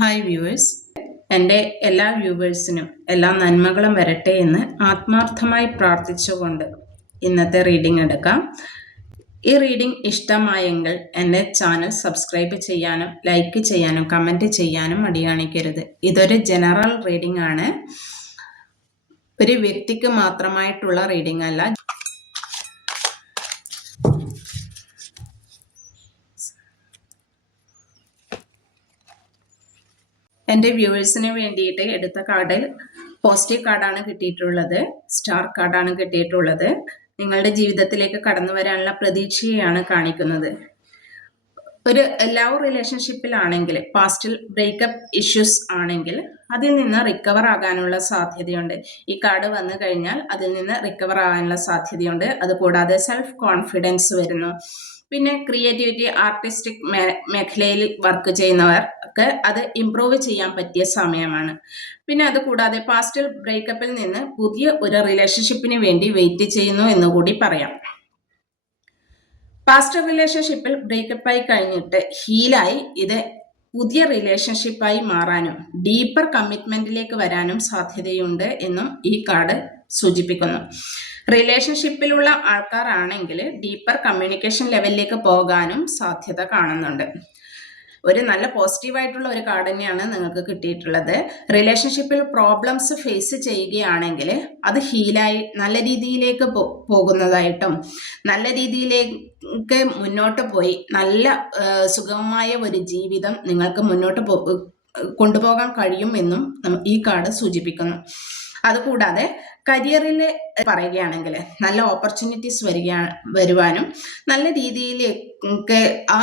Hi viewers, എൻ്റെ എല്ലാ വ്യൂവേഴ്സിനും എല്ലാ നന്മകളും വരട്ടെ എന്ന് ആത്മാർത്ഥമായി പ്രാർത്ഥിച്ചുകൊണ്ട് ഇന്നത്തെ റീഡിംഗ് എടുക്കാം. ഈ റീഡിംഗ് ഇഷ്ടമായെങ്കിൽ എൻ്റെ ചാനൽ സബ്സ്ക്രൈബ് ചെയ്യാനും ലൈക്ക് ചെയ്യാനും കമൻറ്റ് ചെയ്യാനും മടികാണിക്കരുത്. ഇതൊരു ജനറൽ റീഡിംഗ് ആണ്, ഒരു വ്യക്തിക്ക് മാത്രമായിട്ടുള്ള റീഡിംഗ് അല്ല. എൻ്റെ വ്യൂവേഴ്സിന് വേണ്ടിയിട്ട് എടുത്ത കാർഡ് പോസിറ്റീവ് കാർഡാണ് കിട്ടിയിട്ടുള്ളത്, സ്റ്റാർ കാർഡാണ് കിട്ടിയിട്ടുള്ളത്. നിങ്ങളുടെ ജീവിതത്തിലേക്ക് കടന്നു വരാനുള്ള പ്രതീക്ഷയാണ് കാണിക്കുന്നത്. ഒരു ലവ് റിലേഷൻഷിപ്പിലാണെങ്കിൽ, പാസ്റ്റിൽ ബ്രേക്കപ്പ് ഇഷ്യൂസ് ആണെങ്കിൽ അതിൽ നിന്ന് റിക്കവർ ആകാനുള്ള സാധ്യതയുണ്ട്. ഈ കാർഡ് വന്നു കഴിഞ്ഞാൽ അതിൽ നിന്ന് റിക്കവർ ആകാനുള്ള സാധ്യതയുണ്ട്. അതുകൂടാതെ സെൽഫ് കോൺഫിഡൻസ് വരുന്നു. പിന്നെ ക്രിയേറ്റിവിറ്റി, ആർട്ടിസ്റ്റിക് മേഖലയിൽ വർക്ക് ചെയ്യുന്നവർക്ക് അത് ഇംപ്രൂവ് ചെയ്യാൻ പറ്റിയ സമയമാണ്. പിന്നെ അതുകൂടാതെ പാസ്റ്റിൽ ബ്രേക്കപ്പിൽ നിന്ന് പുതിയ ഒരു റിലേഷൻഷിപ്പിന് വേണ്ടി വെയിറ്റ് ചെയ്യുന്നു എന്നുകൂടി പറയാം. പാസ്റ്റ് റിലേഷൻഷിപ്പിൽ ബ്രേക്കപ്പായി കഴിഞ്ഞിട്ട് ഹീലായി ഇത് പുതിയ റിലേഷൻഷിപ്പായി മാറാനും ഡീപ്പർ കമ്മിറ്റ്മെന്റിലേക്ക് വരാനും സാധ്യതയുണ്ട് എന്നും ഈ കാർഡ് സൂചിപ്പിക്കുന്നു. റിലേഷൻഷിപ്പിലുള്ള ആൾക്കാരാണെങ്കിൽ ഡീപ്പർ കമ്മ്യൂണിക്കേഷൻ ലെവലിലേക്ക് പോകാനും സാധ്യത കാണുന്നുണ്ട്. ഒരു നല്ല പോസിറ്റീവായിട്ടുള്ള ഒരു കാർഡ് തന്നെയാണ് നിങ്ങൾക്ക് കിട്ടിയിട്ടുള്ളത്. റിലേഷൻഷിപ്പിൽ പ്രോബ്ലംസ് ഫേസ് ചെയ്യുകയാണെങ്കിൽ അത് ഹീലായി നല്ല രീതിയിലേക്ക് പോകുന്നതായിട്ടും നല്ല രീതിയിലേക്ക് മുന്നോട്ട് പോയി നല്ല സുഗമമായ ഒരു ജീവിതം നിങ്ങൾക്ക് മുന്നോട്ട് കൊണ്ടുപോകാൻ കഴിയുമെന്നും ഈ കാർഡ് സൂചിപ്പിക്കുന്നു. അതുകൂടാതെ കരിയറിൽ പറയുകയാണെങ്കിൽ നല്ല ഓപ്പർച്യൂണിറ്റീസ് വരുവാനും നല്ല രീതിയിലേക്ക് ആ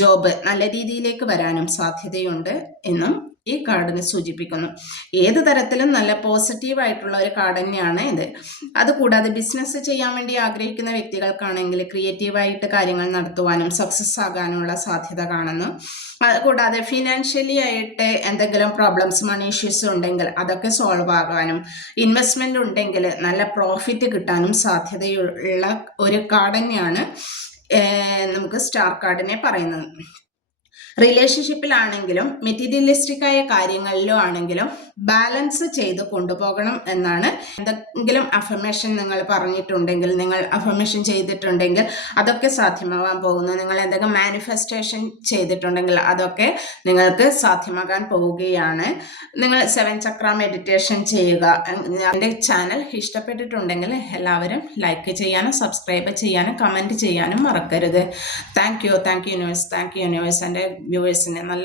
ജോബ് നല്ല രീതിയിലേക്ക് വരാനും സാധ്യതയുണ്ട് എന്നും ഈ കാർഡിനെ സൂചിപ്പിക്കുന്നു. ഏത് തരത്തിലും നല്ല പോസിറ്റീവായിട്ടുള്ള ഒരു കാർഡ് തന്നെയാണ് ഇത്. അതുകൂടാതെ ബിസിനസ് ചെയ്യാൻ വേണ്ടി ആഗ്രഹിക്കുന്ന വ്യക്തികൾക്കാണെങ്കിൽ ക്രിയേറ്റീവായിട്ട് കാര്യങ്ങൾ നടത്തുവാനും സക്സസ് ആകാനുള്ള സാധ്യത കാണുന്നു. അതുകൂടാതെ ഫിനാൻഷ്യലി ആയിട്ട് എന്തെങ്കിലും പ്രോബ്ലംസ്, മണി ഇഷ്യൂസ് ഉണ്ടെങ്കിൽ അതൊക്കെ സോൾവ് ആകാനും ഇൻവെസ്റ്റ്മെന്റ് ഉണ്ടെങ്കിൽ നല്ല പ്രോഫിറ്റ് കിട്ടാനും സാധ്യതയുള്ള ഒരു കാർഡ് തന്നെയാണ് നമുക്ക് സ്റ്റാർ കാർഡിനെ പറയുന്നത്. റിലേഷൻഷിപ്പിലാണെങ്കിലും മെറ്റീരിയലിസ്റ്റിക് ആയ കാര്യങ്ങളിലും ആണെങ്കിലും ബാലൻസ് ചെയ്ത് കൊണ്ടുപോകണം എന്നാണ്. എന്തെങ്കിലും അഫർമേഷൻ നിങ്ങൾ പറഞ്ഞിട്ടുണ്ടെങ്കിൽ, നിങ്ങൾ അഫർമേഷൻ ചെയ്തിട്ടുണ്ടെങ്കിൽ അതൊക്കെ സാധ്യമാകാൻ പോകുന്നു. നിങ്ങൾ എന്തെങ്കിലും മാനിഫെസ്റ്റേഷൻ ചെയ്തിട്ടുണ്ടെങ്കിൽ അതൊക്കെ നിങ്ങൾക്ക് സാധ്യമാകാൻ പോവുകയാണ്. നിങ്ങൾ 7 ചക്ര മെഡിറ്റേഷൻ ചെയ്യുക. എൻ്റെ ചാനൽ ഇഷ്ടപ്പെട്ടിട്ടുണ്ടെങ്കിൽ എല്ലാവരും ലൈക്ക് ചെയ്യാനും സബ്സ്ക്രൈബ് ചെയ്യാനും കമൻറ്റ് ചെയ്യാനും മറക്കരുത്. Thank you universe. എൻ്റെ വ്യൂവേഴ്സിനെ നല്ല